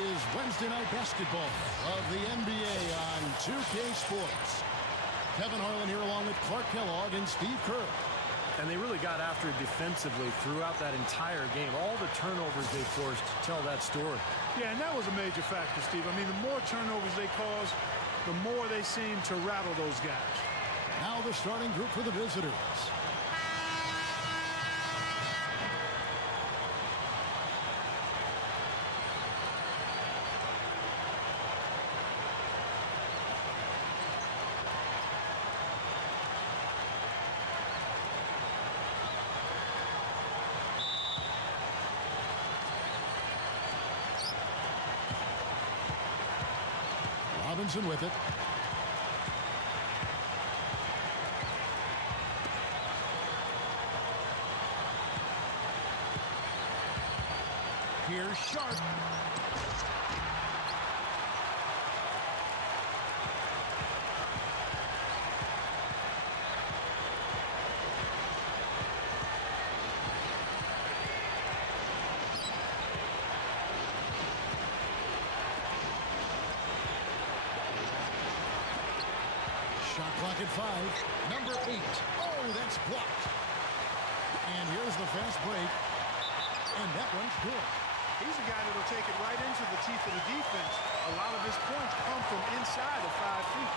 is Wednesday Night Basketball of the NBA on 2K Sports. Kevin Harlan here along with Clark Kellogg and Steve Kerr. And they really got after it defensively throughout that entire game. All the turnovers they forced tell that story. Yeah, and that was a major factor, Steve. I mean, the more turnovers they cause, the more they seem to rattle those guys. Now the starting group for the visitors. Robinson with it. Here's Sharpe. Shot clock at 5. Number 8. Oh, that's blocked. And here's the fast break. And that one's good. He's a guy that'll take it right into the teeth of the defense. A lot of his points come from inside of 5 feet.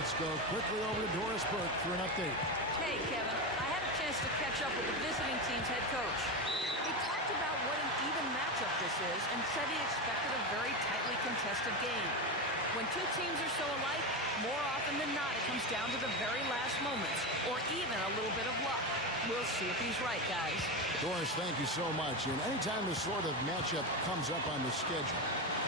Let's go quickly over to Doris Burke for an update. Hey, Kevin. I had a chance to catch up with the visiting team's head coach. He talked about what an even matchup this is and said he expected a very tightly contested game. When two teams are so alike, more often than not, it comes down to the very last moments or even a little bit of luck. We'll see if he's right, guys. Doris, thank you so much. And anytime this sort of matchup comes up on the schedule,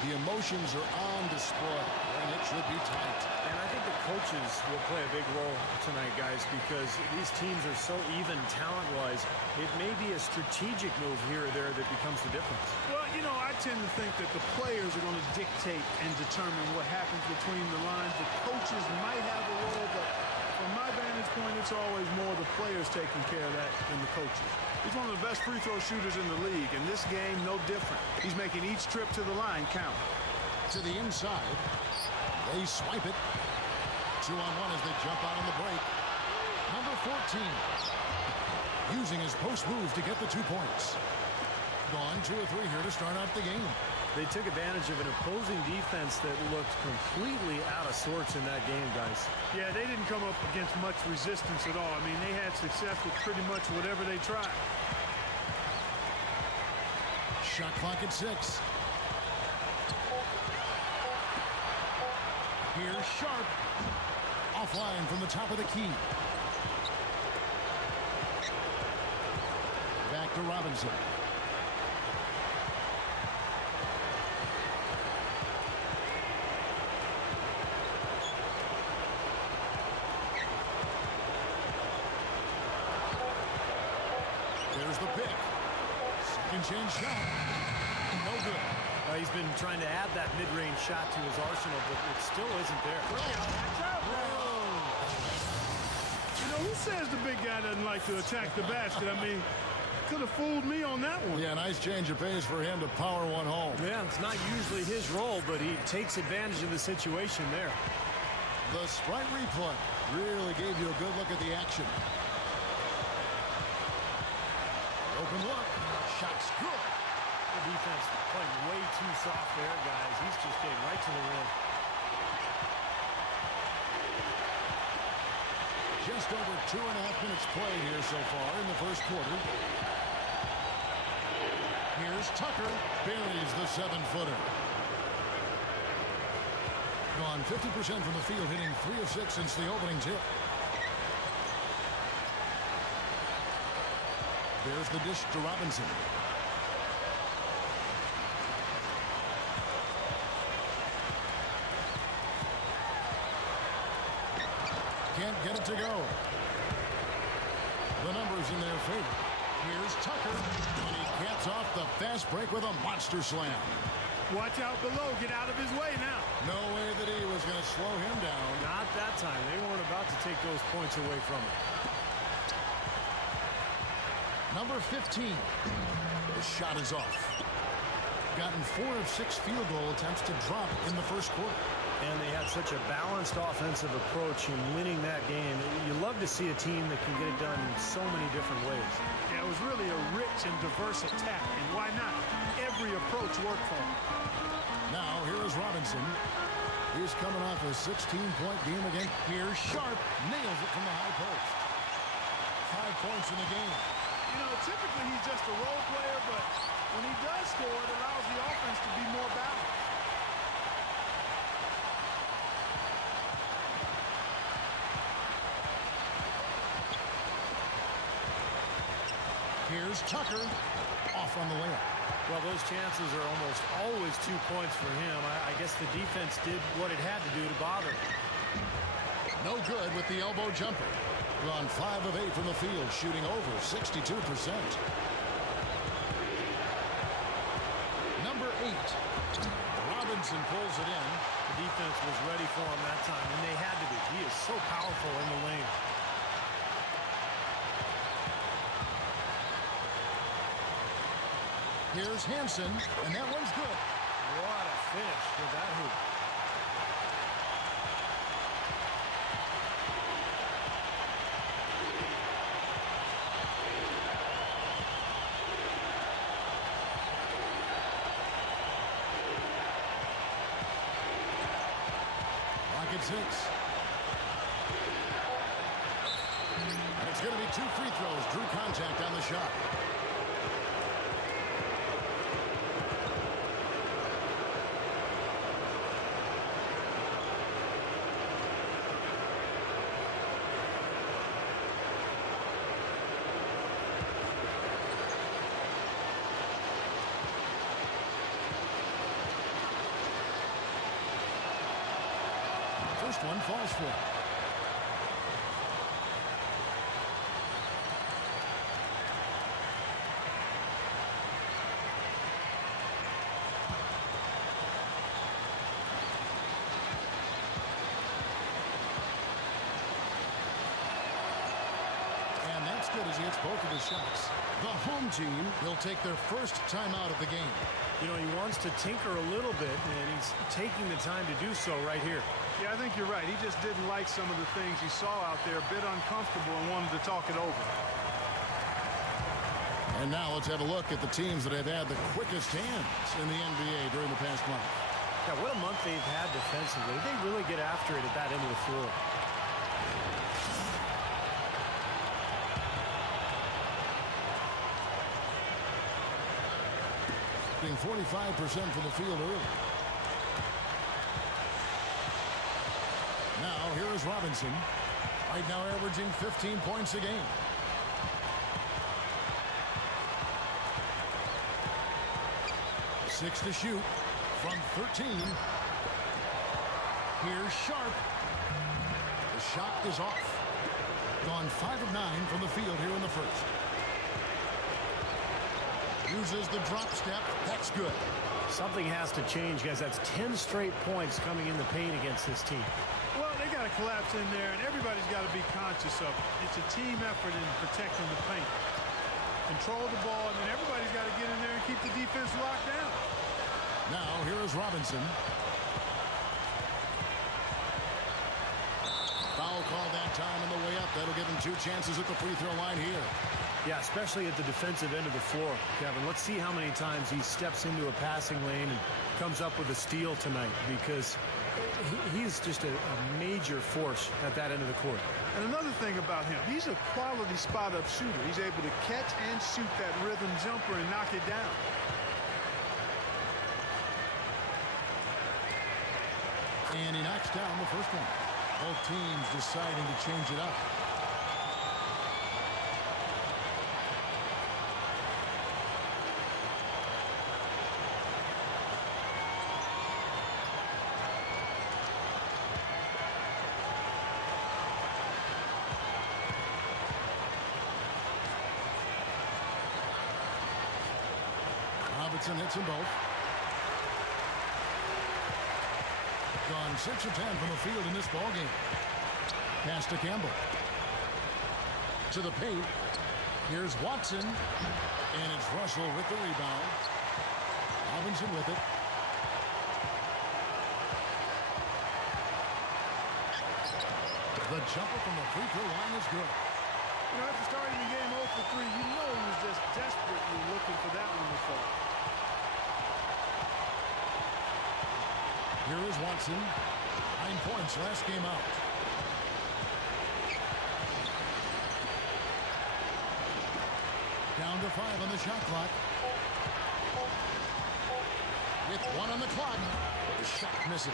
the emotions are on display, and it should be tight. And I think the coaches will play a big role tonight, guys, because these teams are so even talent-wise. It may be a strategic move here or there that becomes the difference. Well, you know, I tend to think that the players are going to dictate and determine what happens between the lines. The coaches might have a role, but from my vantage point, it's always more the players taking care of that than the coaches. He's one of the best free throw shooters in the league, and this game, no different. He's making each trip to the line count. To the inside. They swipe it. 2-on-1 as they jump out on the break. Number 14. Using his post move to get the 2 points. Gone 2 or 3 here to start out the game. They took advantage of an opposing defense that looked completely out of sorts in that game, guys. Yeah, they didn't come up against much resistance at all. I mean, they had success with pretty much whatever they tried. Shot clock at 6. Here's Sharpe. Offline from the top of the key. Back to Robinson. There's the pick. Second chance shot. No good. He's been trying to add that mid-range shot to his arsenal, but it still isn't there. You know, who says the big guy doesn't like to attack the basket? I mean, could have fooled me on that one. Yeah, nice change of pace for him to power one home. Yeah, it's not usually his role, but he takes advantage of the situation there. The Sprite replay really gave you a good look at the action. Open look. Shot's good. The defense playing way too soft there, guys. He's just getting right to the rim. Just over 2.5 minutes played here so far in the first quarter. Here's Tucker. Buries the 7-footer. Gone 50% from the field, hitting 3 of 6 since the opening tip. There's the dish to Robinson. can't get it to go. The numbers in their favor. Here's Tucker, and he gets off the fast break with a monster slam. Watch out below. Get out of his way now. No way that he was going to slow him down. Not that time. They weren't about to take those points away from him. Number 15. The shot is off. Gotten 4 of 6 field goal attempts to drop in the first quarter. And they had such a balanced offensive approach in winning that game. You love to see a team that can get it done in so many different ways. Yeah, it was really a rich and diverse attack, and why not? Every approach worked for him. Now, here is Robinson. He's coming off a 16-point game again. Here's Sharpe. Nails it from the high post. 5 points in the game. You know, typically he's just a role player, but when he does score, it allows the offense to be more balanced. Here's Tucker, off on the layup. Well, those chances are almost always 2 points for him. I guess the defense did what it had to do to bother him. No good with the elbow jumper. Gone 5 of 8 from the field, shooting over 62%. Number 8. Robinson pulls it in. The defense was ready for him that time, and they had to be. He is so powerful in the lane. Here's Hansen, and that one's good. What a finish for that hoop. Rockets 6. And it's going to be 2 free throws. Drew contact on the shot. First one falls for him. And that's good as he hits both of his shots. The home team will take their first timeout of the game. You know, he wants to tinker a little bit, and he's taking the time to do so right here. Yeah, I think you're right. He just didn't like some of the things he saw out there, a bit uncomfortable, and wanted to talk it over. And now let's have a look at the teams that have had the quickest hands in the NBA during the past month. Yeah, what a month they've had defensively. They really get after it at that end of the floor. Being 45% from the field early. Now, here is Robinson. Right now averaging 15 points a game. Six to shoot from 13. Here's Sharpe. The shot is off. Gone 5 of 9 from the field here in the first. Uses the drop step. That's good. Something has to change, guys. That's 10 straight points coming in the paint against this team. Well, they got to collapse in there, and everybody's got to be conscious of it. It's a team effort in protecting the paint. Control the ball, and then everybody's got to get in there and keep the defense locked down. Now, here is Robinson. Foul call that time on the way up. That'll give him 2 chances at the free throw line here. Yeah, especially at the defensive end of the floor, Kevin. Let's see how many times he steps into a passing lane and comes up with a steal tonight, because he's just a major force at that end of the court. And another thing about him, he's a quality spot-up shooter. He's able to catch and shoot that rhythm jumper and knock it down. And he knocks down the first one. Both teams deciding to change it up. Watson hits them both. Gone 6 of 10 from the field in this ball game. Pass to Campbell. To the paint. Here's Watson. And it's Russell with the rebound. Robinson with it. The jumper from the free throw line is good. You know, after starting the game 0 for 3, you know he was just desperately looking for that one to fall. Here is Watson. 9 points last game out. Down to 5 on the shot clock. With 1 on the clock. The shot misses.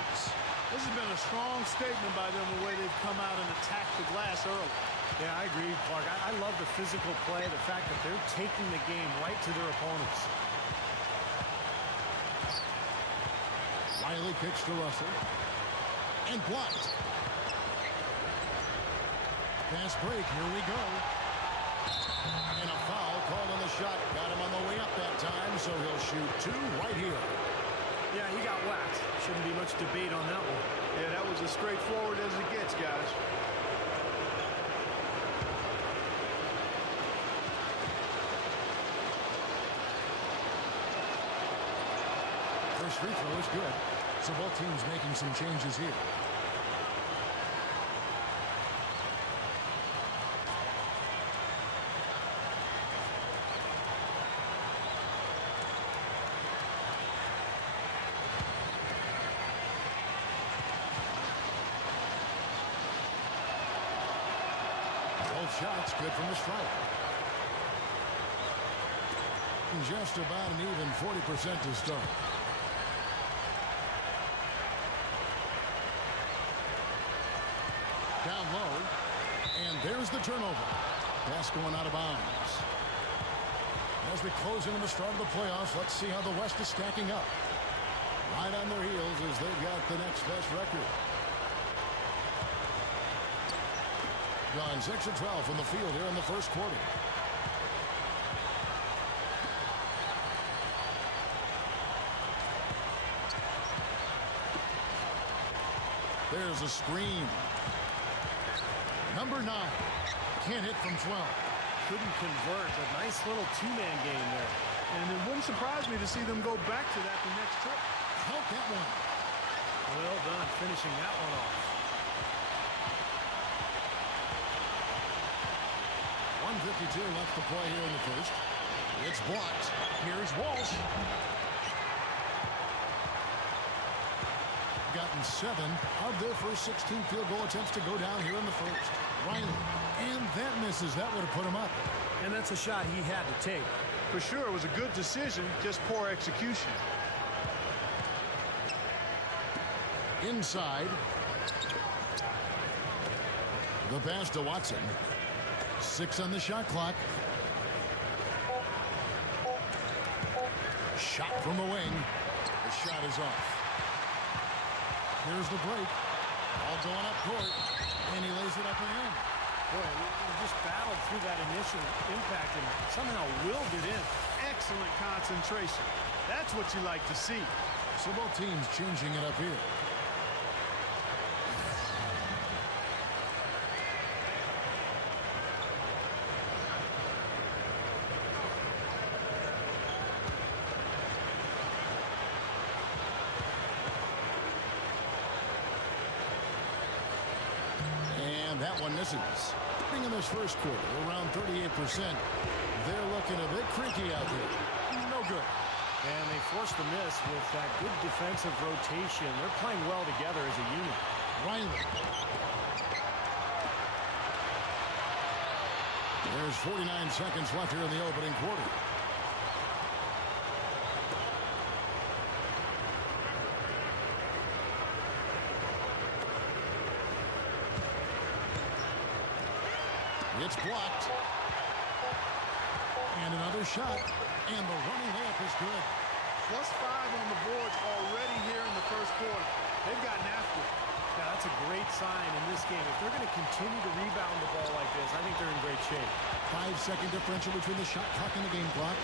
This has been a strong statement by them, the way they've come out and attacked the glass early. Yeah, I agree, Clark. I love the physical play, the fact that they're taking the game right to their opponents. Riley kicks to Russell. And blocked. Fast break. Here we go. And a foul called on the shot. Got him on the way up that time, so he'll shoot 2 right here. Yeah, he got whacked. Shouldn't be much debate on that one. Yeah, that was as straightforward as it gets, guys. First free throw is good. So both teams making some changes here. Both shots good from the stripe. Just about an even 40% to start. Down low, and there's the turnover. Pass going out of bounds. As we close into the start of the playoffs, let's see how the West is stacking up. Right on their heels as they've got the next best record. Gone 6 of 12 from the field here in the first quarter. There's a screen. Number 9 can't hit from 12. Couldn't convert. A nice little two-man game there. And it wouldn't surprise me to see them go back to that the next trip. Count that one. Well done, finishing that one off. 1:52 left to play here in the first. It's blocked. Here's Walsh. Gotten 7 of their first 16 field goal attempts to go down here in the first. Riley, and that misses. That would have put him up. And that's a shot he had to take. For sure, it was a good decision, just poor execution. Inside. The pass to Watson. 6 on the shot clock. Shot from the wing. The shot is off. Here's the break. All going up court. And he lays it up and in. Boy, he just battled through that initial impact and somehow willed it in. Excellent concentration. That's what you like to see. So both teams changing it up here. And that one misses. In this first quarter, around 38%. They're looking a bit creaky out there. No good. And they forced the miss with that good defensive rotation. They're playing well together as a unit. Riley. There's 49 seconds left here in the opening quarter. It's blocked. And another shot. And the running layup is good. +5 on the boards already here in the first quarter. They've gotten after it. Yeah, that's a great sign in this game. If they're going to continue to rebound the ball like this, I think they're in great shape. 5-second differential between the shot clock and the game clock.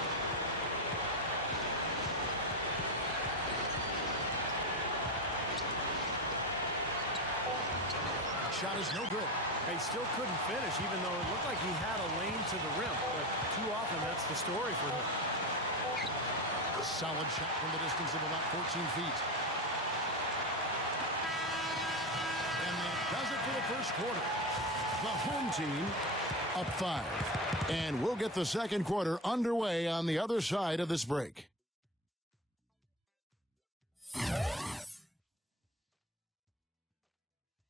Shot is no good. He still couldn't finish, even though it looked like he had a lane to the rim. But too often, that's the story for him. Solid shot from the distance of about 14 feet. And that does it for the first quarter. The home team up 5. And we'll get the second quarter underway on the other side of this break.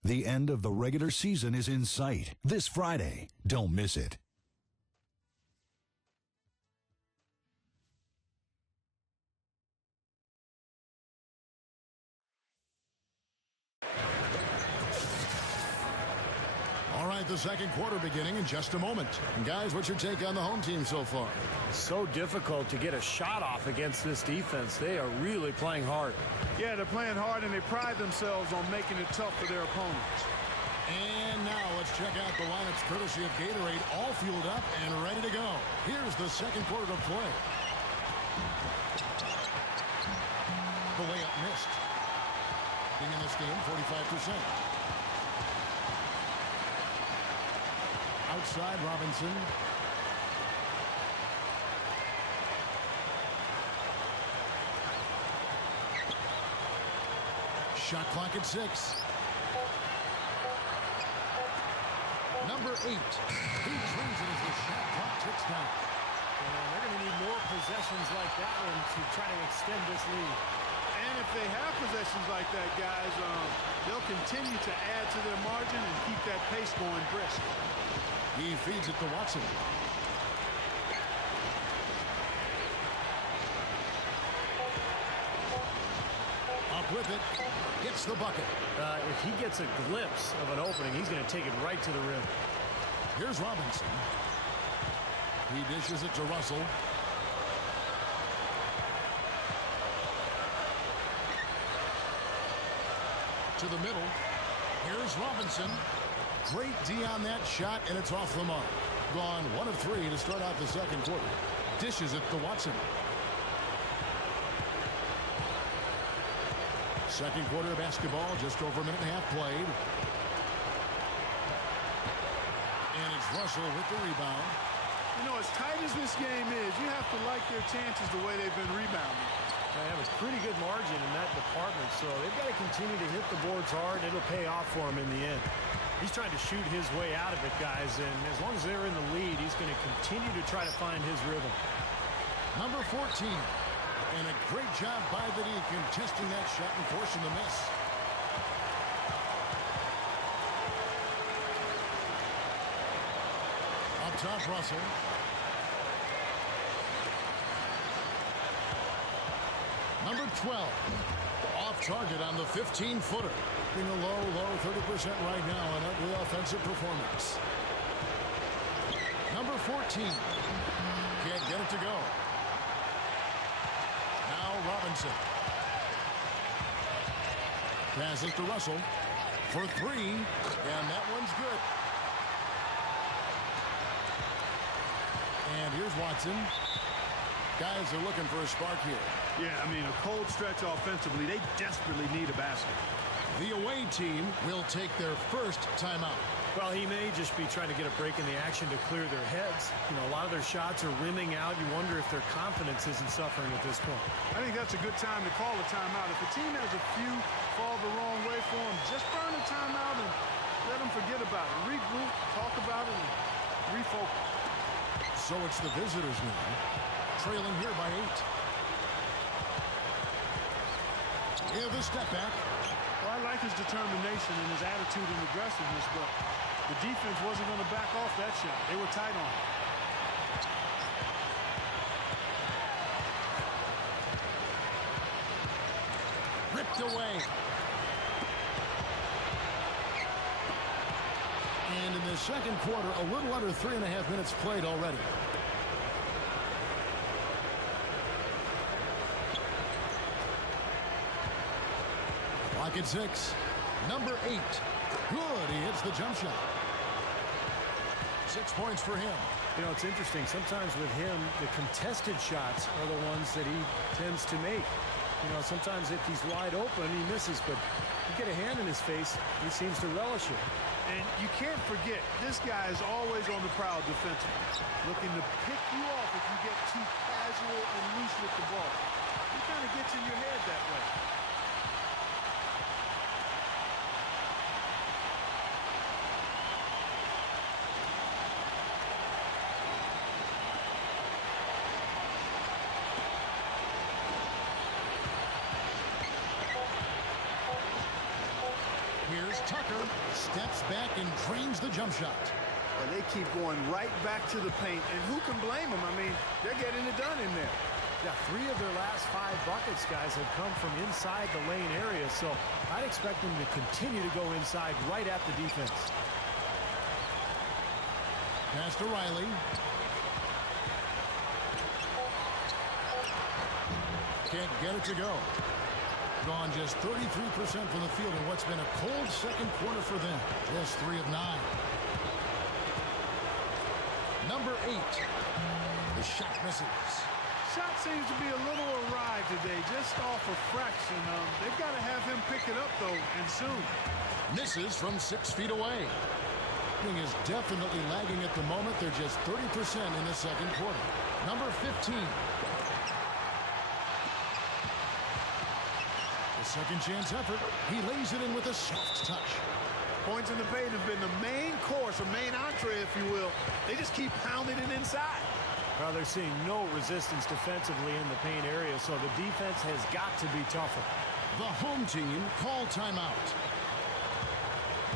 The end of the regular season is in sight this Friday. Don't miss it. All right, the second quarter beginning in just a moment. And guys, what's your take on the home team so far? So difficult to get a shot off against this defense. They are really playing hard. Yeah, they're playing hard, and they pride themselves on making it tough for their opponents. And now let's check out the lineups courtesy of Gatorade, all fueled up and ready to go. Here's the second quarter to play. The layup missed. Being in this game, 45%. Outside, Robinson. Shot clock at 6. Number 8. He drains it as the shot clock ticks down. And they're going to need more possessions like that one to try to extend this lead. And if they have possessions like that, guys, they'll continue to add to their margin and keep that pace going brisk. He feeds it to Watson. Up with it. Gets the bucket. If he gets a glimpse of an opening, he's going to take it right to the rim. Here's Robinson. He dishes it to Russell. To the middle. Here's Robinson. Great D on that shot, and it's off the mark. Gone 1 of 3 to start out the second quarter. Dishes it to Watson. Second quarter of basketball, just over a minute and a half played. And it's Russell with the rebound. You know, as tight as this game is, you have to like their chances the way they've been rebounding. They have a pretty good margin in that department, so they've got to continue to hit the boards hard. It'll pay off for him in the end. He's trying to shoot his way out of it, guys, and as long as they're in the lead, he's going to continue to try to find his rhythm. Number 14. And a great job by the D contesting that shot and forcing the miss. Up top, Russell. Number 12. Off target on the 15-footer. Being a low 30% right now on ugly offensive performance. Number 14. Can't get it to go. Now Robinson. Passes to Russell for 3, and that one's good. And here's Watson. Guys are looking for a spark here. Yeah, I mean, a cold stretch offensively. They desperately need a basket. The away team will take their first timeout. Well, he may just be trying to get a break in the action to clear their heads. You know, a lot of their shots are rimming out. You wonder if their confidence isn't suffering at this point. I think that's a good time to call a timeout. If the team has a few fall the wrong way for them, just burn a timeout and let them forget about it. Regroup, talk about it, and refocus. So it's the visitors now, trailing here by 8. Yeah, the step back. Well, I like his determination and his attitude and aggressiveness, but the defense wasn't going to back off that shot. They were tight on it. Ripped away. And in the second quarter, a little under 3.5 minutes played already. Clock at 6. Number 8. Good. He hits the jump shot. 6 points for him. You know, it's interesting. Sometimes with him, the contested shots are the ones that he tends to make. You know, sometimes if he's wide open, he misses, but you get a hand in his face, he seems to relish it. And you can't forget, this guy is always on the prowl defensively, looking to pick you off if you get too casual and loose with the ball. He kind of gets in your head that way. Here's Tucker. Steps back and drains the jump shot. And they keep going right back to the paint. And who can blame them? I mean, they're getting it done in there. Yeah, 3 of their last 5 buckets, guys, have come from inside the lane area, so I'd expect them to continue to go inside right at the defense. Pass to Riley. Can't get it to go. Gone just 33% from the field in what's been a cold second quarter for them. Just 3 of 9. Number 8. The shot misses. Shot seems to be a little awry today, just off a fraction. They've got to have him pick it up, though, and soon. Misses from 6 feet away. Shooting is definitely lagging at the moment. They're just 30% in the second quarter. Number 15. The second chance effort. He lays it in with a soft touch. Points in the paint have been the main course, or main entree, if you will. They just keep pounding it inside. Well, they're seeing no resistance defensively in the paint area, so the defense has got to be tougher. The home team call timeout.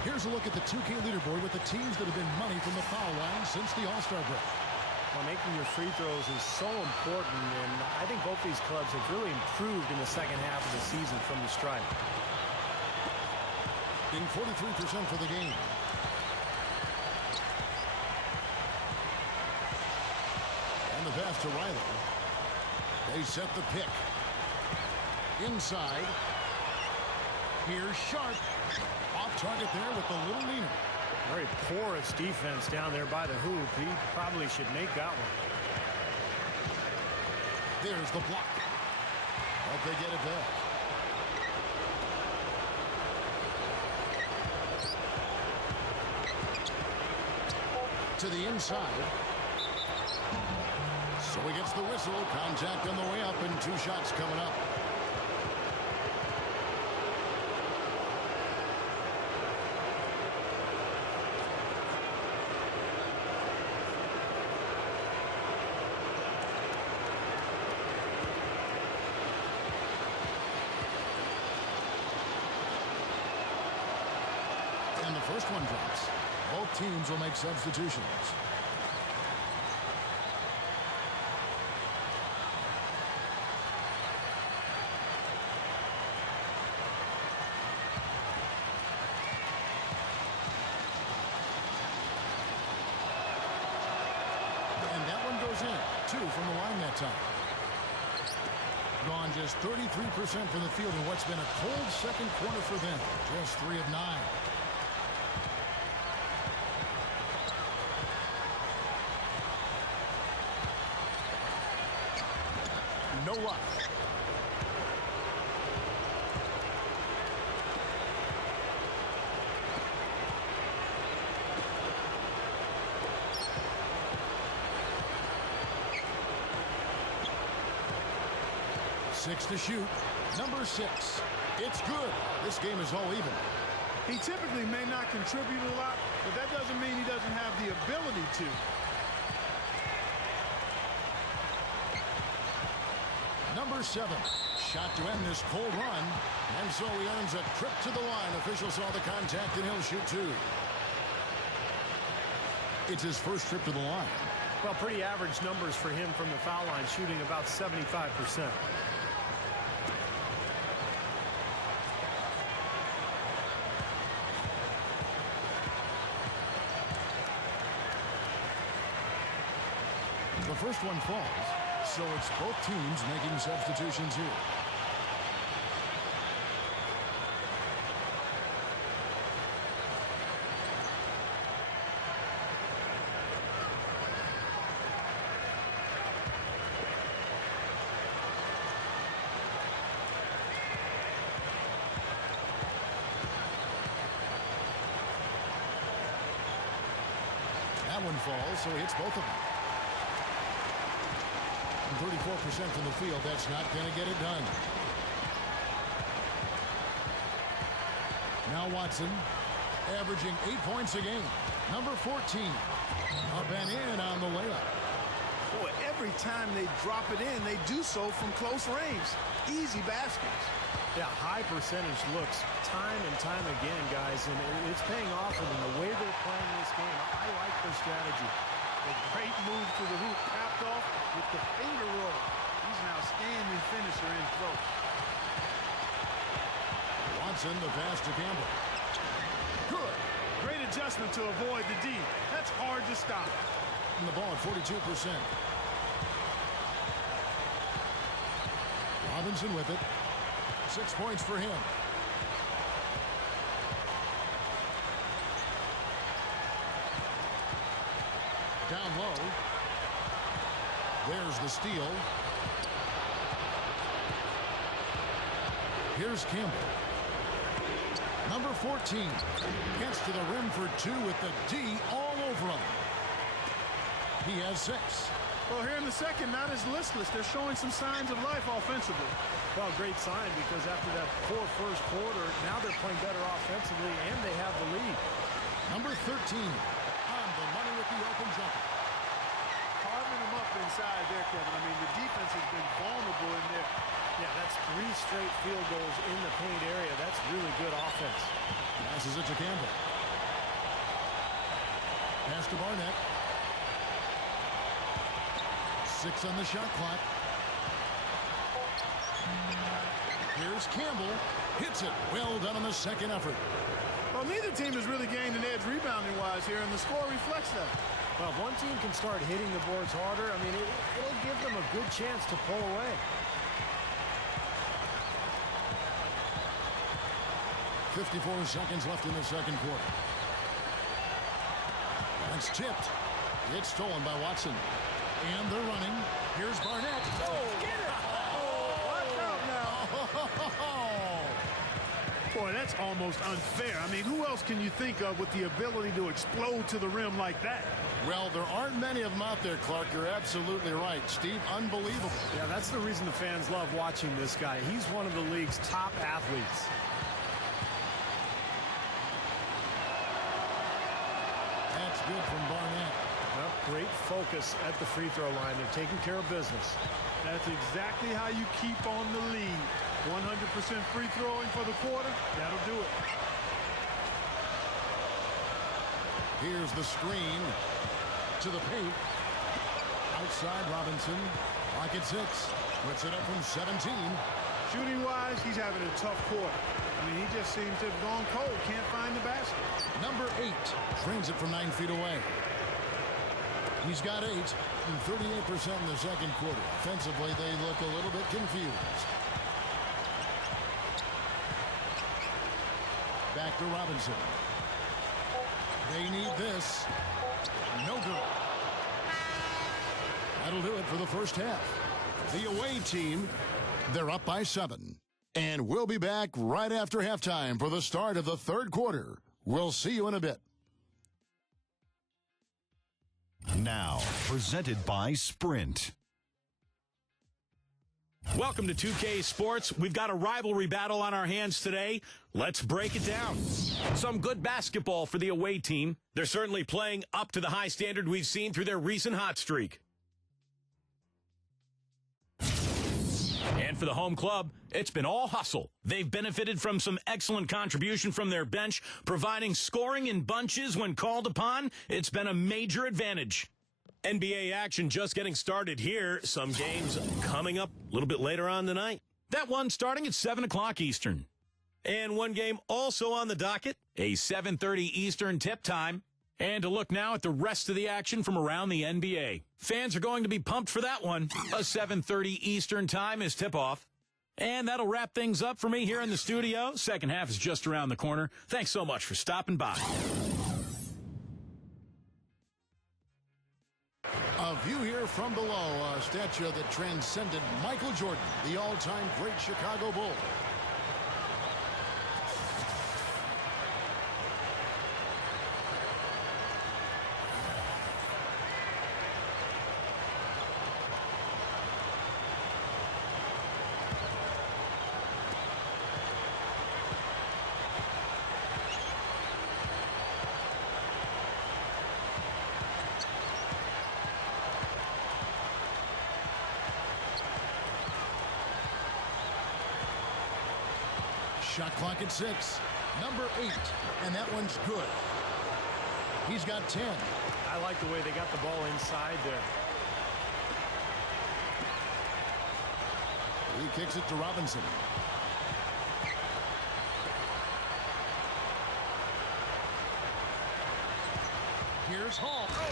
Here's a look at the 2K leaderboard with the teams that have been money from the foul line since the All-Star break. Well, making your free throws is so important, and I think both these clubs have really improved in the second half of the season from the stripe. In 43% for the game. And the pass to Riley. They set the pick. Inside. Here's Sharpe. Off target there with the little leaner. Very porous defense down there by the hoop. He probably should make that one. There's the block. But they get it back. To the inside. So he gets the whistle. Contact on the way up and 2 shots coming up. And the first one drops. Both teams will make substitutions. And that one goes in. 2 from the line that time. Gone just 33% from the field in what's been a cold second quarter for them. Just 3 of 9. No luck. Six to shoot. Number 6. It's good. This game is all even. He typically may not contribute a lot, but that doesn't mean he doesn't have the ability to. Number 7. Shot to end this cold run. And so he earns a trip to the line. Official saw the contact and he'll shoot 2. It's his first trip to the line. Well, pretty average numbers for him from the foul line, shooting about 75%. The first one falls, so it's both teams making substitutions here. That one falls, so he hits both of them. 34% from the field. That's not going to get it done. Now Watson, averaging 8 points a game. Number 14. Up and in on the layup. Boy, every time they drop it in, they do so from close range. Easy baskets. Yeah, high percentage looks time and time again, guys, and it's paying off for them. The way they're playing this game, I like their strategy. A great move to the hoop, capped off with the finger roll. He's an outstanding finisher in close. Watson, the pass to Campbell. Good. Great adjustment to avoid the D. That's hard to stop. And the ball at 42%. Robinson with it. 6 points for him. Down low. There's the steal. Here's Campbell. Number 14 gets to the rim for 2 with the D all over him. He has 6. Well, here in the second, not as listless. They're showing some signs of life offensively. Well, great sign, because after that poor first quarter, now they're playing better offensively, and they have the lead. Number 13 on the money with the open jumper. Carving them up inside there, Kevin. I mean, the defense has been vulnerable in there. Yeah, that's 3 straight field goals in the paint area. That's really good offense. Passes it to Campbell. Pass to Barnett. 6 on the shot clock. Here's Campbell. Hits it. Well done on the second effort. Well, neither team has really gained an edge rebounding-wise here, and the score reflects that. Well, if one team can start hitting the boards harder, I mean, it'll give them a good chance to pull away. 54 seconds left in the second quarter. That's tipped. It's stolen by Watson. And they're running. Here's Barnett. Oh, get it! Oh, watch out now. Boy, that's almost unfair. I mean, who else can you think of with the ability to explode to the rim like that? Well, there aren't many of them out there, Clark. You're absolutely right. Steve, unbelievable. Yeah, that's the reason the fans love watching this guy. He's one of the league's top athletes. That's good from Barnett. Well, great focus at the free throw line. They're taking care of business. That's exactly how you keep on the lead. 100% free throwing for the quarter. That'll do it. Here's the screen to the paint. Outside Robinson. Pocket 6. Puts it up from 17. Shooting-wise, he's having a tough quarter. I mean, he just seems to have gone cold. Can't find the basket. Number 8 trains it from 9 feet away. He's got 8 and 38% in the second quarter. Offensively, they look a little bit confused. Back to Robinson. They need this. No good. That'll do it for the first half. The away team, they're up by 7. And we'll be back right after halftime for the start of the third quarter. We'll see you in a bit. Now, presented by Sprint. Welcome to 2K Sports. We've got a rivalry battle on our hands today. Let's break it down. Some good basketball for the away team. They're certainly playing up to the high standard we've seen through their recent hot streak. And for the home club, it's been all hustle. They've benefited from some excellent contribution from their bench, providing scoring in bunches when called upon. It's been a major advantage. NBA action just getting started here. Some games coming up a little bit later on tonight. That one starting at 7 o'clock Eastern. And one game also on the docket, a 7:30 Eastern tip time. And to look now at the rest of the action from around the NBA. Fans are going to be pumped for that one. A 7:30 Eastern time is tip-off. And that'll wrap things up for me here in the studio. Second half is just around the corner. Thanks so much for stopping by. A view here from below, a statue that transcended Michael Jordan, the all-time great Chicago Bull. Shot clock at 6. Number 8, and that one's good. He's got 10. I like the way they got the ball inside there. He kicks it to Robinson. Here's Hall. Oh, my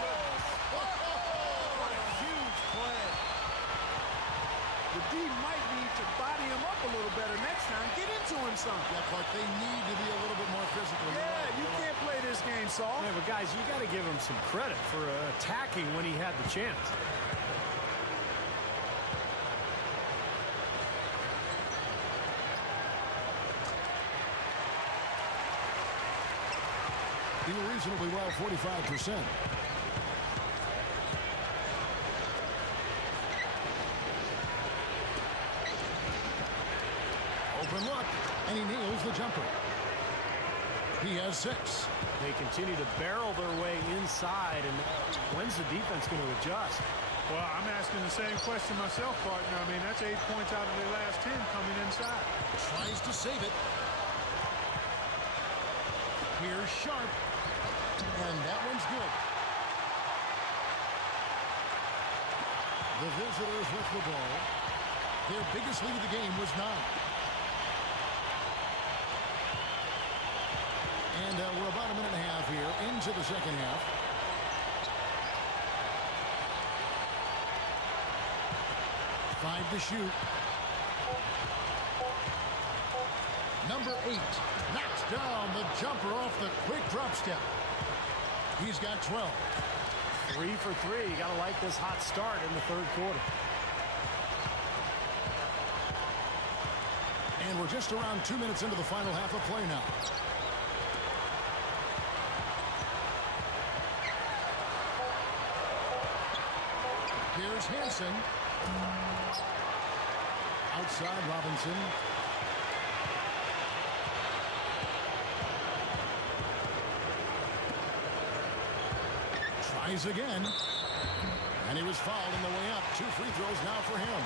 goodness. What a huge play. The D might need to body him up a little better next time. Get into him some. Yeah, Clark, they need to be a little bit more physical. Yeah, you can't play this game, Saul. Yeah, but guys, you got to give him some credit for attacking when he had the chance. Doing reasonably well, 45%. Open look, and he nails the jumper. He has 6. They continue to barrel their way inside, and when's the defense going to adjust? Well, I'm asking the same question myself, partner. I mean, that's 8 points out of their last 10 coming inside. Tries to save it. Here's Sharpe. And that one's good. The visitors with the ball. Their biggest lead of the game was 9. And we're about a minute and a half here into the second half. Five to shoot. Number 8 knocks down the jumper off the quick drop step. He's got 12. 3 for 3. You got to like this hot start in the third quarter. And we're just around 2 minutes into the final half of play now. Here's Hansen. Outside Robinson. Tries again. And he was fouled on the way up. 2 free throws now for him.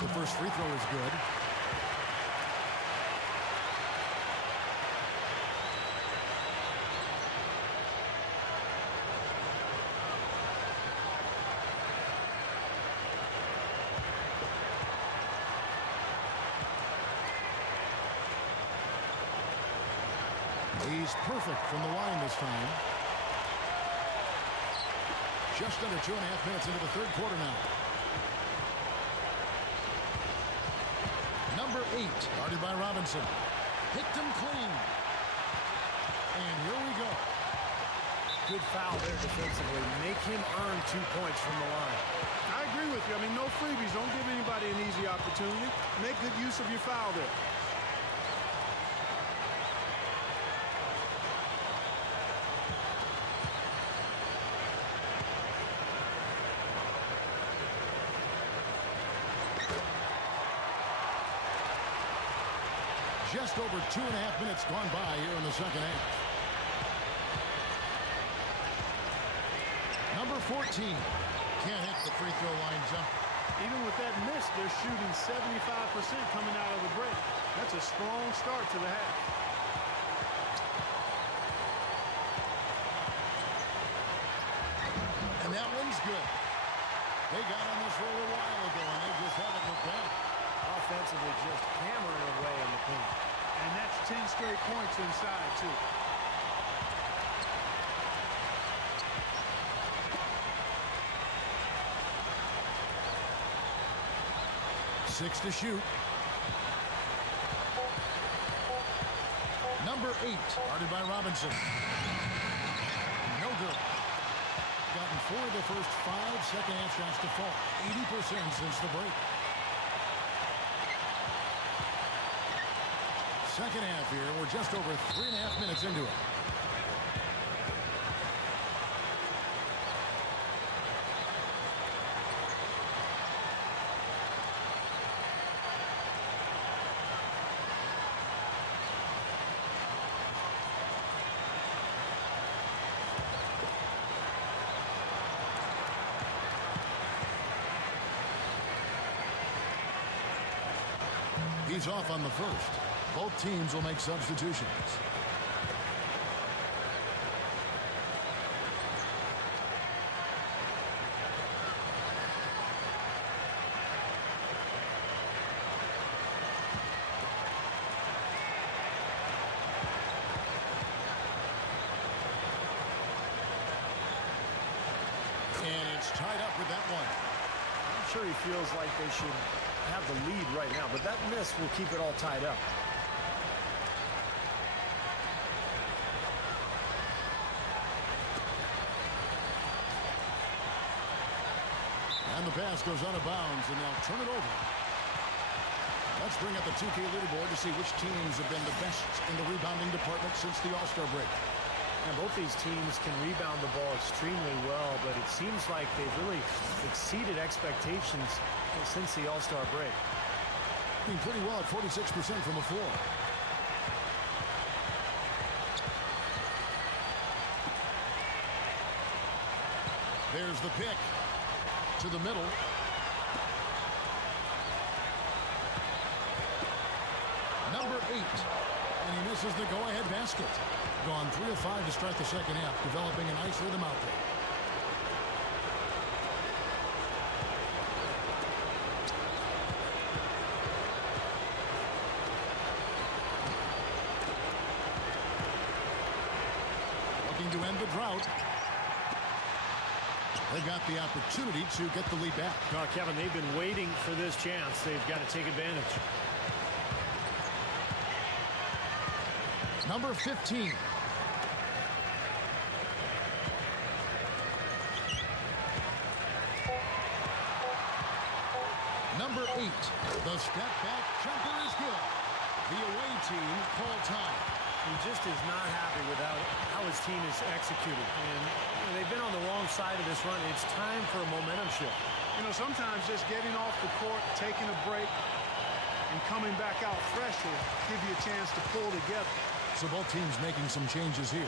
The first free throw is good. He's perfect from the line this time. Just under 2.5 minutes into the third quarter now. Number 8, guarded by Robinson. Picked him clean. And here we go. Good foul there defensively. Make him earn 2 points from the line. I agree with you. I mean, no freebies. Don't give anybody an easy opportunity. Make good use of your foul there. Just over 2.5 minutes gone by here in the second half. Number 14 can't hit the free throw line jumper. Even with that miss, they're shooting 75% coming out of the break. That's a strong start to the half. And that one's good. They got on this roll a while ago, and they just haven't looked back. Offensively, just hammering away in the paint. And that's 10 straight points inside, too. Six to shoot. Number 8, guarded by Robinson. No good. Gotten 4 of the first 5 second-half shots to fall. 80% since the break. Second half here. We're just over 3.5 minutes into it. He's off on the first. Both teams will make substitutions. And it's tied up with that one. I'm sure he feels like they should have the lead right now, but that miss will keep it all tied up. And the pass goes out of bounds, and they'll turn it over. Let's bring up the 2K leaderboard to see which teams have been the best in the rebounding department since the All-Star break. And both these teams can rebound the ball extremely well, but it seems like they've really exceeded expectations since the All-Star break. Doing pretty well at 46% from the floor. There's the pick to the middle. Number 8. And he misses the go-ahead basket. Gone 3 of 5 to start the second half, developing a nice rhythm out there. Looking to end the drought. They've got the opportunity to get the lead back. No, Kevin, they've been waiting for this chance. They've got to take advantage. Number 15. Number 8. The step back jumper is good. The away team call time. He just is not happy with how his team is executed. And they've been on the wrong side of this run. It's time for a momentum shift. You know, sometimes just getting off the court, taking a break, and coming back out fresh will give you a chance to pull together. So both teams making some changes here.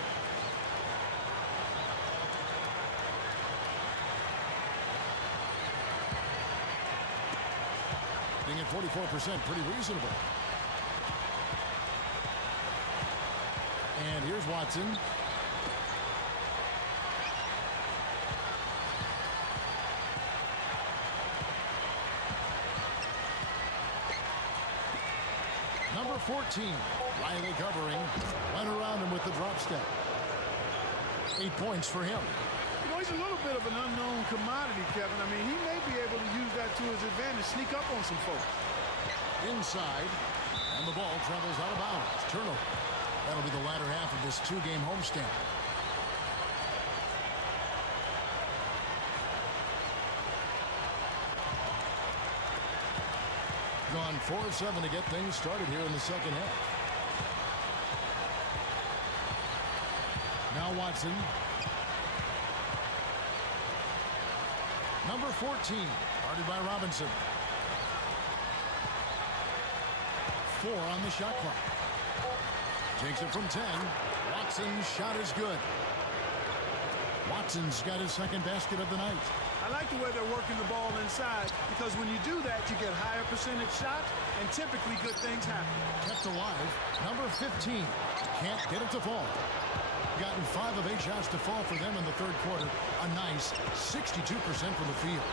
Being at 44%, pretty reasonable. And here's Watson. Number 14, Riley covering. Went around him with the drop step. 8 points for him. You know, he's a little bit of an unknown commodity, Kevin. I mean, he may be able to use that to his advantage, sneak up on some folks. Inside, and the ball travels out of bounds. Turnover. That'll be the latter half of this 2-game homestand. Gone 4 of 7 to get things started here in the second half. Now Watson. Number 14, guarded by Robinson. 4 on the shot clock. Takes it from 10. Watson's shot is good. Watson's got his second basket of the night. I like the way they're working the ball inside because when you do that, you get higher percentage shots, and typically good things happen. Kept alive. Number 15. Can't get it to fall. Gotten 5 of 8 shots to fall for them in the third quarter. A nice 62% from the field.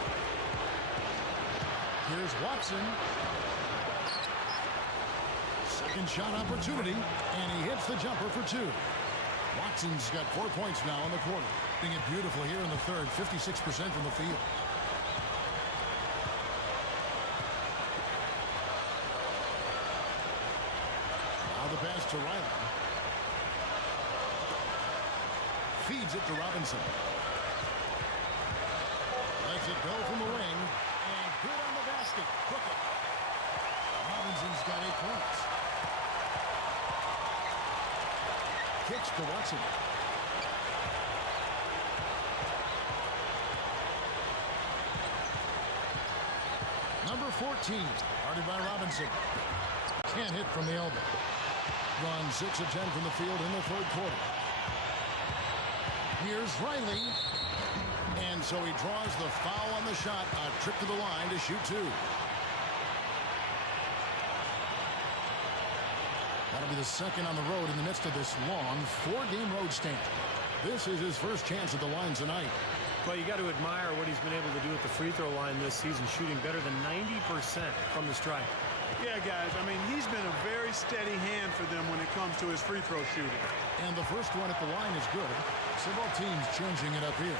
Here's Watson. Second shot opportunity, and he hits the jumper for 2. Watson's got 4 points now in the quarter. Doing it beautiful here in the third, 56% from the field. Now the pass to Riley. Feeds it to Robinson. Lets it go from the wing, and good on the basket. Crooked. Robinson's got 8 points. Kicks to Watson. Number 14, guarded by Robinson. Can't hit from the elbow. Gone 6 of 10 from the field in the third quarter. Here's Riley. And so he draws the foul on the shot. A trip to the line to shoot 2. That'll be the second on the road in the midst of this long 4-game road stand. This is his first chance at the line tonight. Well, you got to admire what he's been able to do at the free throw line this season, shooting better than 90% from the stripe. Yeah, guys, I mean, he's been a very steady hand for them when it comes to his free throw shooting. And the first one at the line is good. So both teams changing it up here.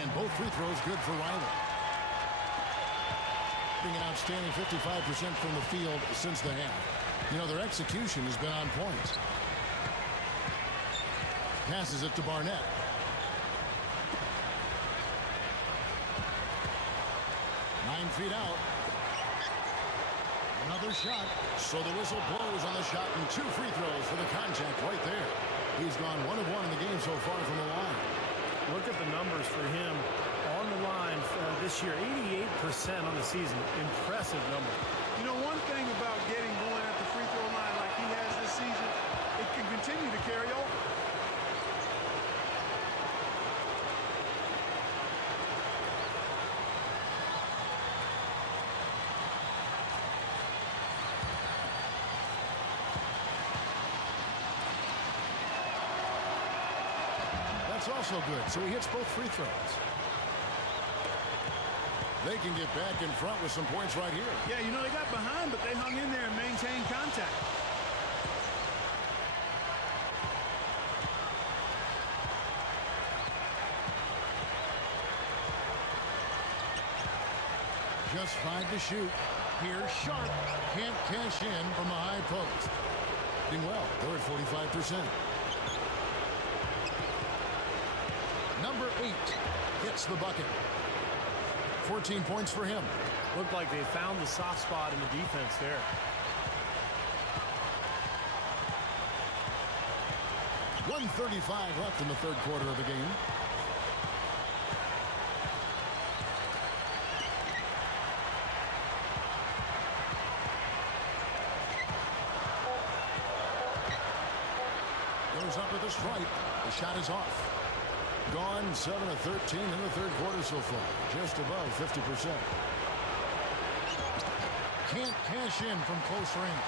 And both free throws good for Riley. Being an outstanding 55% from the field since the half. You know, their execution has been on point. Passes it to Barnett. Nine feet out. Another shot. So the whistle blows on the shot and 2 free throws for the contact right there. He's gone 1 of 1 in the game so far from the line. Look at the numbers for him on the line this year. 88% on the season. Impressive number. You know, one thing about getting going at the free throw line like he has this season, it can continue to carry over. That's also good. So he hits both free throws. They can get back in front with some points right here. Yeah, you know, they got behind, but they hung in there and maintained contact. Just 5 to shoot. Here's Sharpe. Can't cash in from the high post. Doing well. They're at 45%. Number 8 gets the bucket. 14 points for him. Looked like they found the soft spot in the defense there. .135 left in the third quarter of the game. Goes up with a stripe. The shot is off. Gone 7 of 13 in the third quarter so far. Just above 50%. Can't cash in from close range.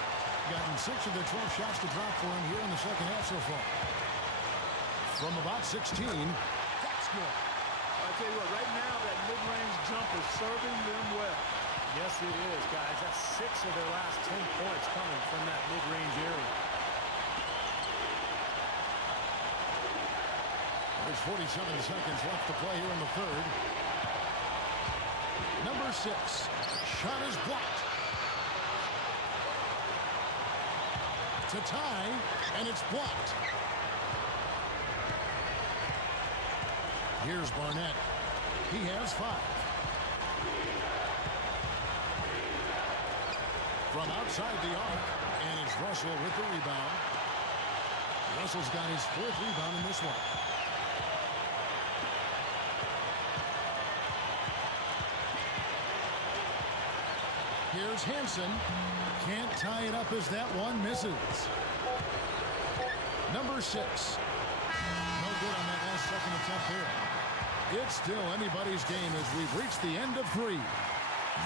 Gotten 6 of the 12 shots to drop for him here in the second half so far. From about 16, that's good. I tell you what, right now that mid-range jump is serving them well. Yes, it is, guys. That's 6 of their last 10 points coming from that mid-range area. There's 47 seconds left to play here in the third. Number 6. Shot is blocked. To tie, and it's blocked. Here's Barnett. He has 5. From outside the arc, and it's Russell with the rebound. Russell's got his 4th rebound in this one. Here's Hansen. Can't tie it up as that one misses. Number 6. No good on that last second attempt there. It's still anybody's game as we've reached the end of 3.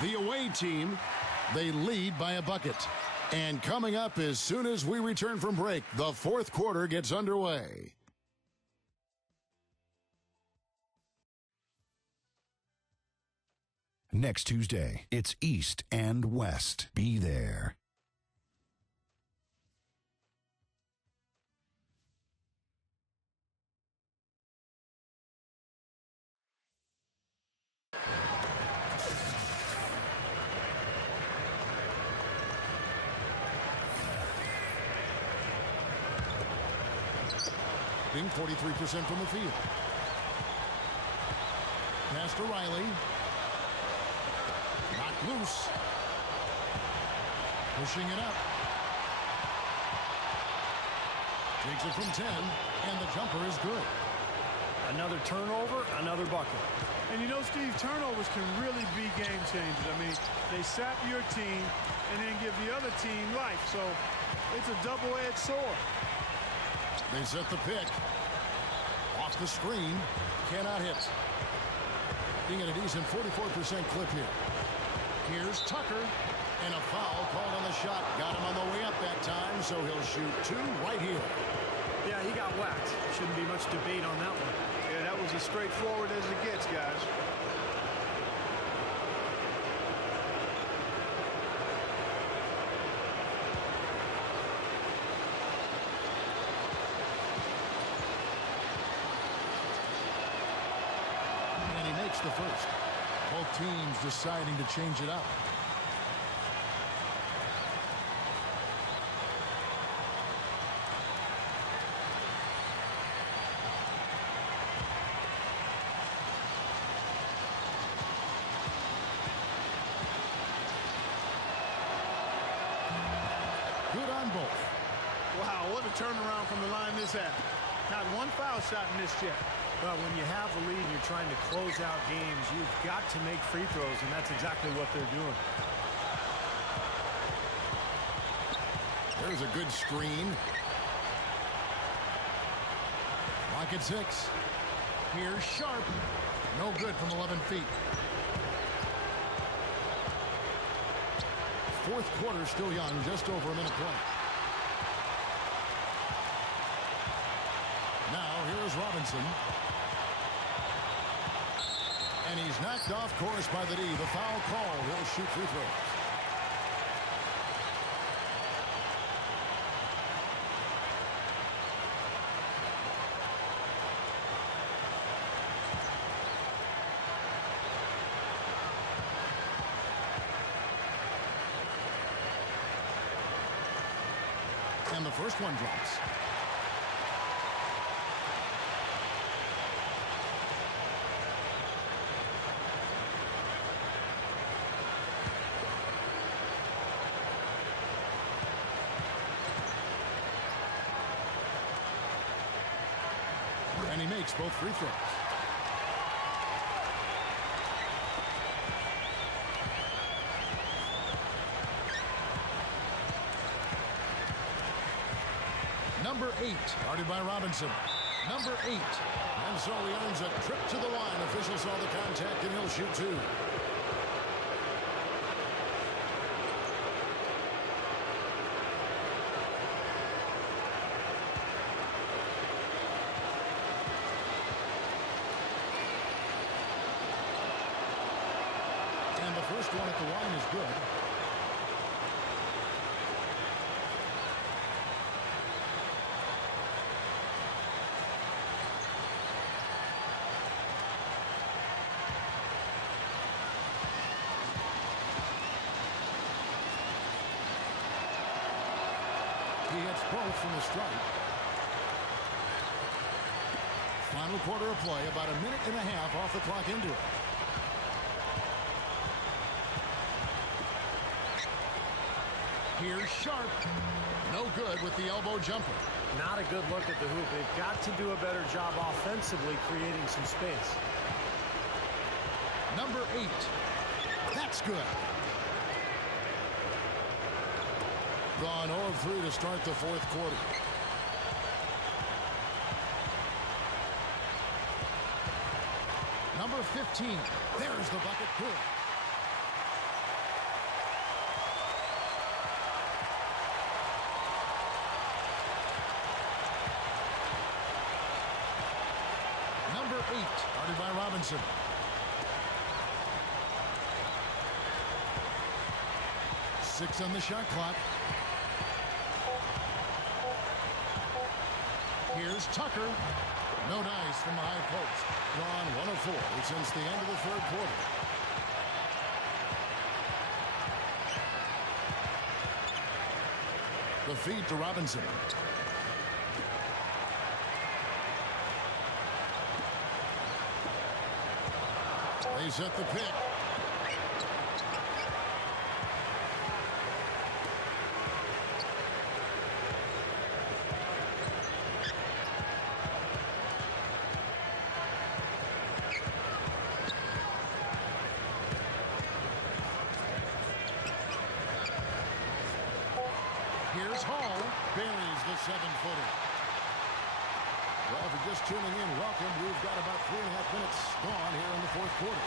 The away team, they lead by a bucket. And coming up as soon as we return from break, the fourth quarter gets underway. Next Tuesday, it's East and West. Be there. Being 43% from the field. Pass to Riley. Knocked loose. Pushing it up. Takes it from 10, and the jumper is good. Another turnover, another bucket. And you know, Steve, turnovers can really be game changers. I mean, they sap your team and then give the other team life. So it's a double-edged sword. They set the pick. Off the screen. Cannot hit. Being at a decent 44% clip here. Here's Tucker. And a foul called on the shot. Got him on the way up that time, so he'll shoot two right here. Yeah, he got whacked. Shouldn't be much debate on that one. Yeah, that was as straightforward as it gets, guys. And he makes the first. Both teams deciding to change it up. Good on both. Wow, what a turnaround from the line this had. Not one foul shot in this yet. Well, when you have the lead and you're trying to close out games, you've got to make free throws, and that's exactly what they're doing. There's a good screen. Rocket 6. Here's Sharpe. No good from 11 feet. Fourth quarter still young, just over a minute play. Now here is Robinson. And he's knocked off course by the D. The foul call. He'll shoot free throws. And the first one drops. And he makes both free throws. Number 8, guarded by Robinson. Number 8. And so he earns a trip to the line. Official saw the contact, and he'll shoot two. And the first one at the line is good. He hits both from the stripe. Final quarter of play, about a minute and a half off the clock into it. Here's Sharpe. No good with the elbow jumper. Not a good look at the hoop. They've got to do a better job offensively creating some space. Number 8. That's good. Gone 0 of 3 to start the fourth quarter. Number 15. There's the bucket. Good. Number 8, guarded by Robinson. Six on the shot clock. Here's Tucker. No dice from the high post. Gone 1 of 4 since the end of the third quarter. The feed to Robinson. They set the pick. Here's Hall. Buries the 7-footer. Well, if you're just tuning in, welcome. We've got about 3.5 minutes gone here in the fourth quarter.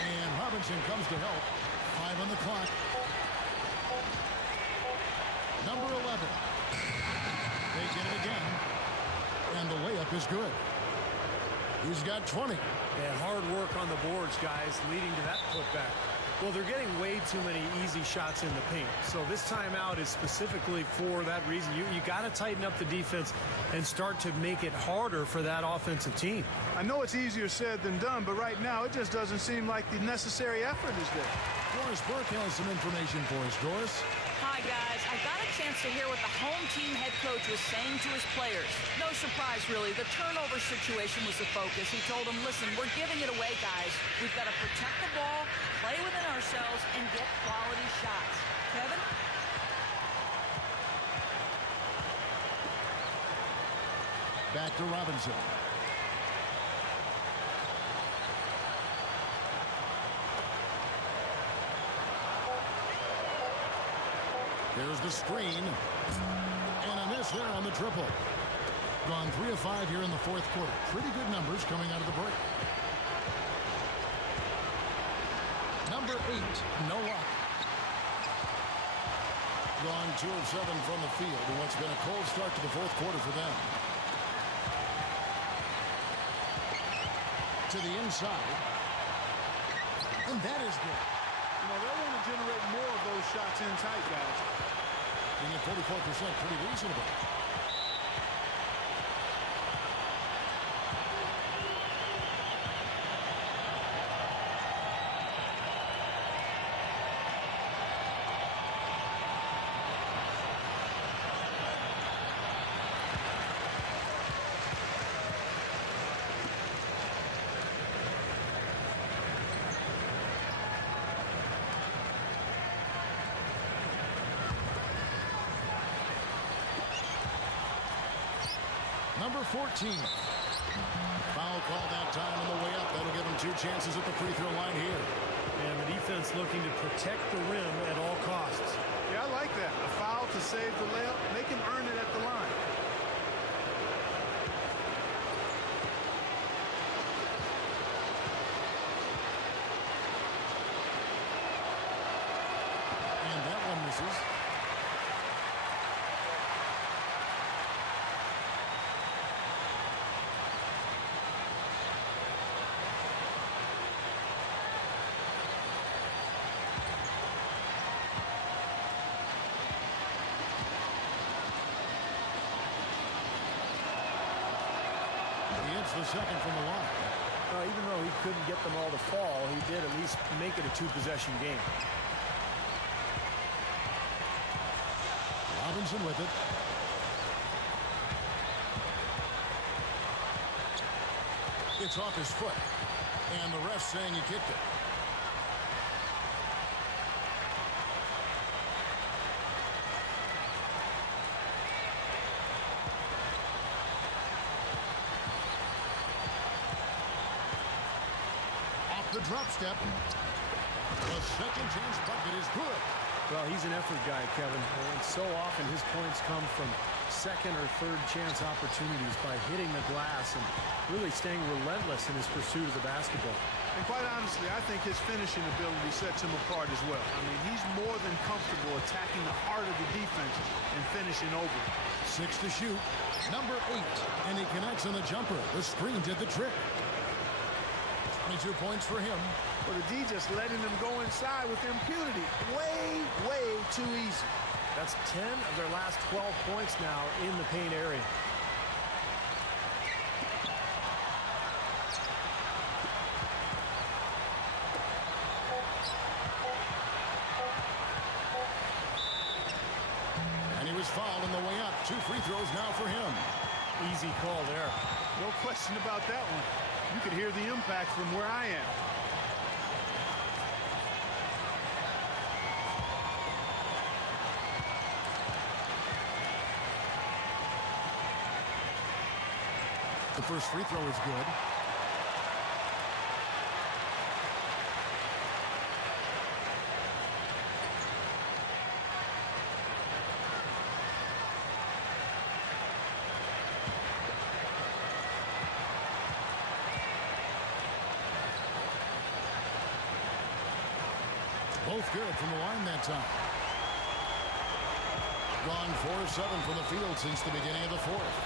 And Robinson comes to help. 5 on the clock. Number 11. They get it again. And the layup is good. He's got 20. And hard work on the boards, guys, leading to that putback. Well, they're getting way too many easy shots in the paint. So this timeout is specifically for that reason. You got to tighten up the defense and start to make it harder for that offensive team. I know it's easier said than done, but right now it just doesn't seem like the necessary effort is there. Doris Burke has some information for us. Doris? Hi, guys. I got a chance to hear what the home team head coach was saying to his players. No surprise, really. The turnover situation was the focus. He told them, listen, we're giving it away, guys. We've got to protect the ball, play within ourselves, and get quality shots. Kevin? Back to Robinson. There's the screen. And a miss there on the triple. Gone 3 of 5 here in the fourth quarter. Pretty good numbers coming out of the break. Number 8, no luck. Gone 2 of 7 from the field in what's been a cold start to the fourth quarter for them. To the inside. And that is good. You know, they'll want to generate more of those shots in tight, guys. Being at 44%, pretty reasonable. Number 14. Foul call that time on the way up. That'll give him 2 chances at the free throw line here. And the defense looking to protect the rim at all costs. Yeah, I like that. A foul to save the layup. Make him earn it at the line. And that one misses. The second from the line. Even though he couldn't get them all to fall, he did at least make it a 2-possession game. Robinson with it. It's off his foot. And the ref saying he kicked it. The drop step. The second chance bucket is good. Well, he's an effort guy, Kevin. And so often his points come from second or third chance opportunities by hitting the glass and really staying relentless in his pursuit of the basketball. And quite honestly, I think his finishing ability sets him apart as well. I mean, he's more than comfortable attacking the heart of the defense and finishing over it. 6 to shoot. Number 8. And he connects on the jumper. The screen did the trick. 22 points for him. But the D just letting them go inside with impunity. Way, way too easy. That's 10 of their last 12 points now in the paint area. And he was fouled on the way up. 2 free throws now for him. Easy call there. No question about that one. You could hear the impact from where I am. The first free throw is good. Both good from the line that time. Gone 4 of 7 from the field since the beginning of the fourth.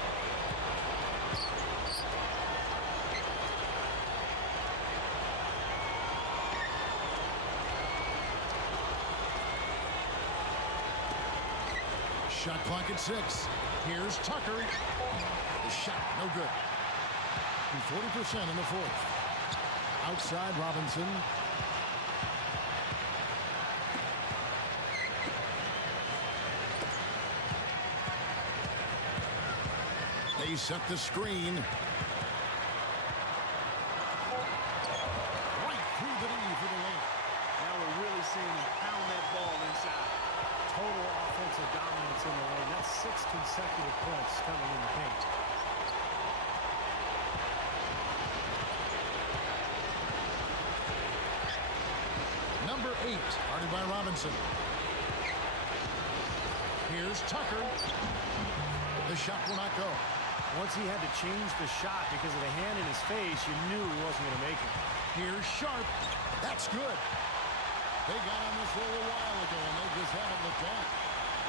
Shot clock at 6. Here's Tucker. The shot, no good. 40% in the fourth. Outside Robinson. They set the screen. Right through the knee for the lane. Now we're really seeing him pound that ball inside. Total offensive dominance in the lane. That's 6 consecutive points coming in the paint. Number 8, guarded by Robinson. Here's Tucker. The shot will not go. Once he had to change the shot because of the hand in his face, you knew he wasn't going to make it. Here's Sharpe. That's good. They got on this roll a while ago, and they just haven't looked back.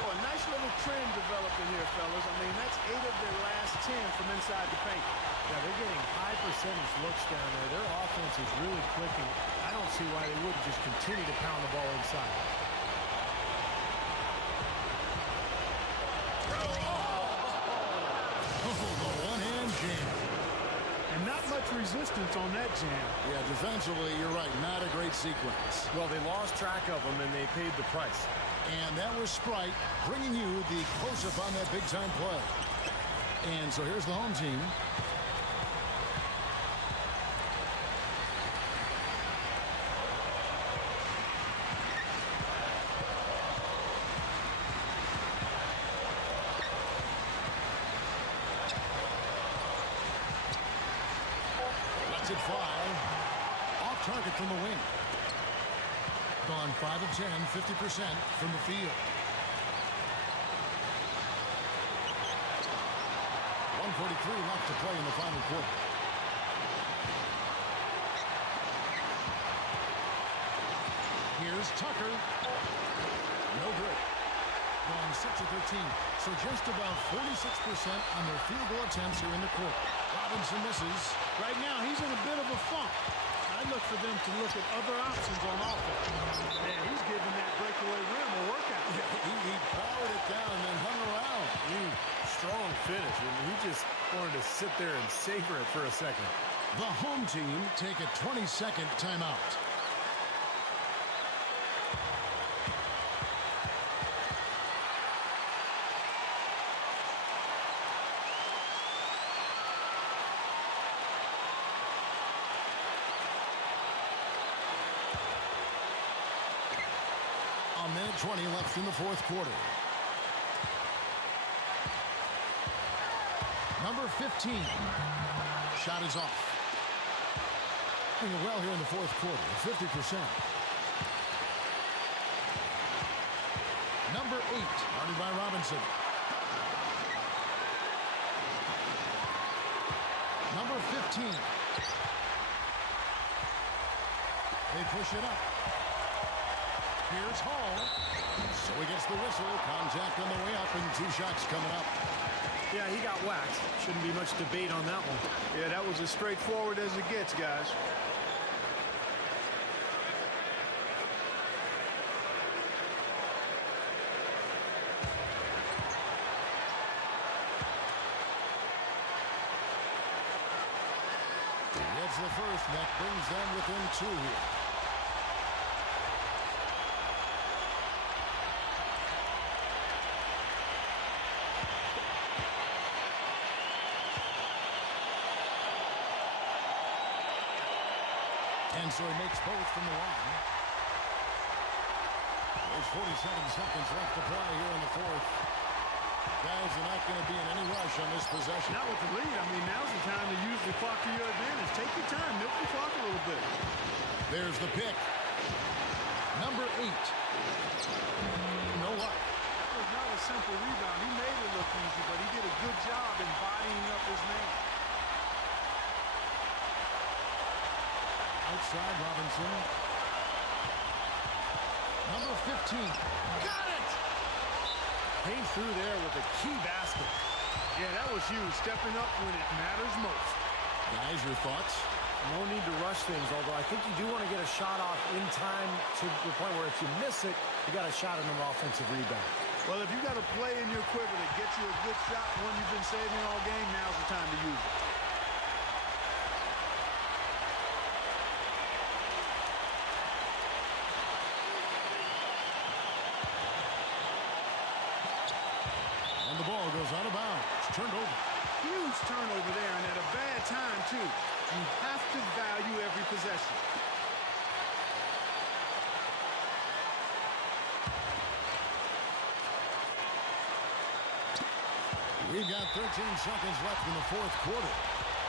Oh, a nice little trend developing here, fellas. I mean, that's 8 of their last 10 from inside the paint. Yeah, they're getting high percentage looks down there. Their offense is really clicking. I don't see why they wouldn't just continue to pound the ball inside. The one-hand jam. And not much resistance on that jam. Yeah, defensively, you're right. Not a great sequence. Well, they lost track of them, and they paid the price. And that was Sprite bringing you the close-up on that big-time play. And so here's the home team. Lets it fly. Off target from the wing. Gone 5 of 10, 50% from the field. 1:43 left to play in the final quarter. Here's Tucker. No good. Gone 6 of 13. So just about 46% on their field goal attempts here in the quarter. Robinson misses. Right now, he's in a bit of a funk. I look for them to look at other options on offense. Man, he's giving that breakaway rim a workout. He powered it down and then hung around. Strong finish, and he just wanted to sit there and savor it for a second. The home team take a 20-second timeout. A minute 20 left in the fourth quarter. Number 15. Shot is off. Doing well here in the fourth quarter, 50%. Number 8, guarded by Robinson. Number 15. They push it up. Here's Hall. So he gets the whistle. Contact on the way up, and 2 shots coming up. Yeah, he got whacked. Shouldn't be much debate on that one. Yeah, that was as straightforward as it gets, guys. He gets the first. That brings them within 2 here. And so he makes both from the line. There's 47 seconds left to play here in the fourth. Guys, they're not going to be in any rush on this possession. Not with the lead. I mean, now's the time to use the clock to your advantage. Take your time. Milk the clock a little bit. There's the pick. Number 8. No luck. That was not a simple rebound. He made it look easy, but he did a good job embodying up his man. Outside Robinson. Number 15. Got it! Came through there with a key basket. Yeah, that was huge. Stepping up when it matters most. Guys, your thoughts? No need to rush things, although I think you do want to get a shot off in time to the point where if you miss it, you got a shot on an offensive rebound. Well, if you got a play in your quiver that gets you a good shot, one you've been saving all game, now's the time to use it. And the ball goes out of bounds. Turned over. Huge turnover there, and at a bad time, too. You have to value every possession. We've got 13 seconds left in the fourth quarter,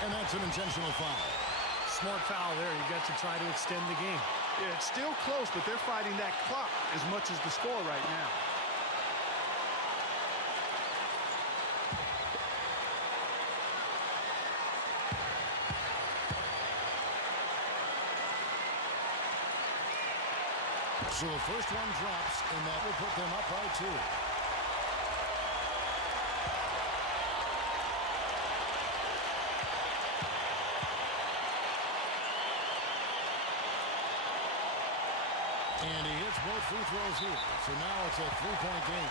and that's an intentional foul. Smart foul there. You got to try to extend the game. Yeah, it's still close, but they're fighting that clock as much as the score right now. So the first one drops, and that will put them up by 2. And he hits both free throws here. So now it's a 3-point game.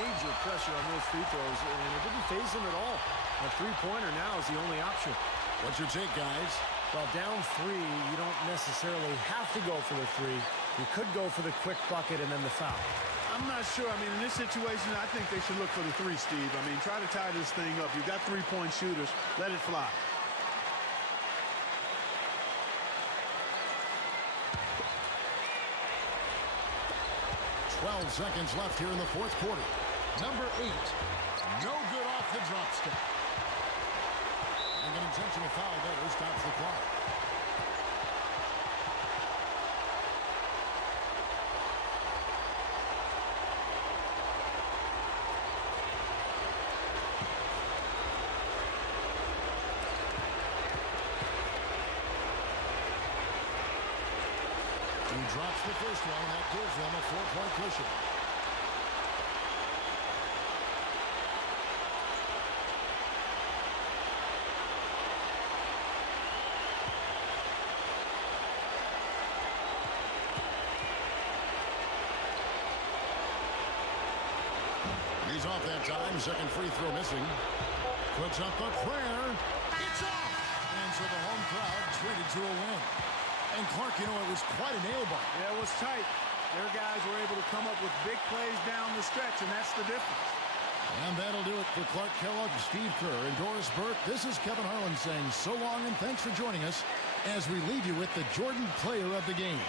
Major pressure on those free throws, and it didn't faze him at all. A three-pointer now is the only option. What's your take, guys? Well, down 3, you don't necessarily have to go for the 3. You could go for the quick bucket and then the foul. I'm not sure. I mean, in this situation, I think they should look for the 3, Steve. I mean, try to tie this thing up. You've got 3-point shooters. Let it fly. Twelve seconds left here in the fourth quarter. Number 8. No good off the drop step. And an intentional foul there stops the clock. He drops the first one, and that gives them a 4-point cushion. He's off that time. Second free throw missing. Puts up a prayer. It's off! And so the home crowd treated to a win. And Clark, you know, it was quite a nail-biter. Yeah, it was tight. Their guys were able to come up with big plays down the stretch, and that's the difference. And that'll do it for Clark Kellogg, Steve Kerr, and Doris Burke. This is Kevin Harlan saying so long and thanks for joining us as we leave you with the Jordan Player of the Game.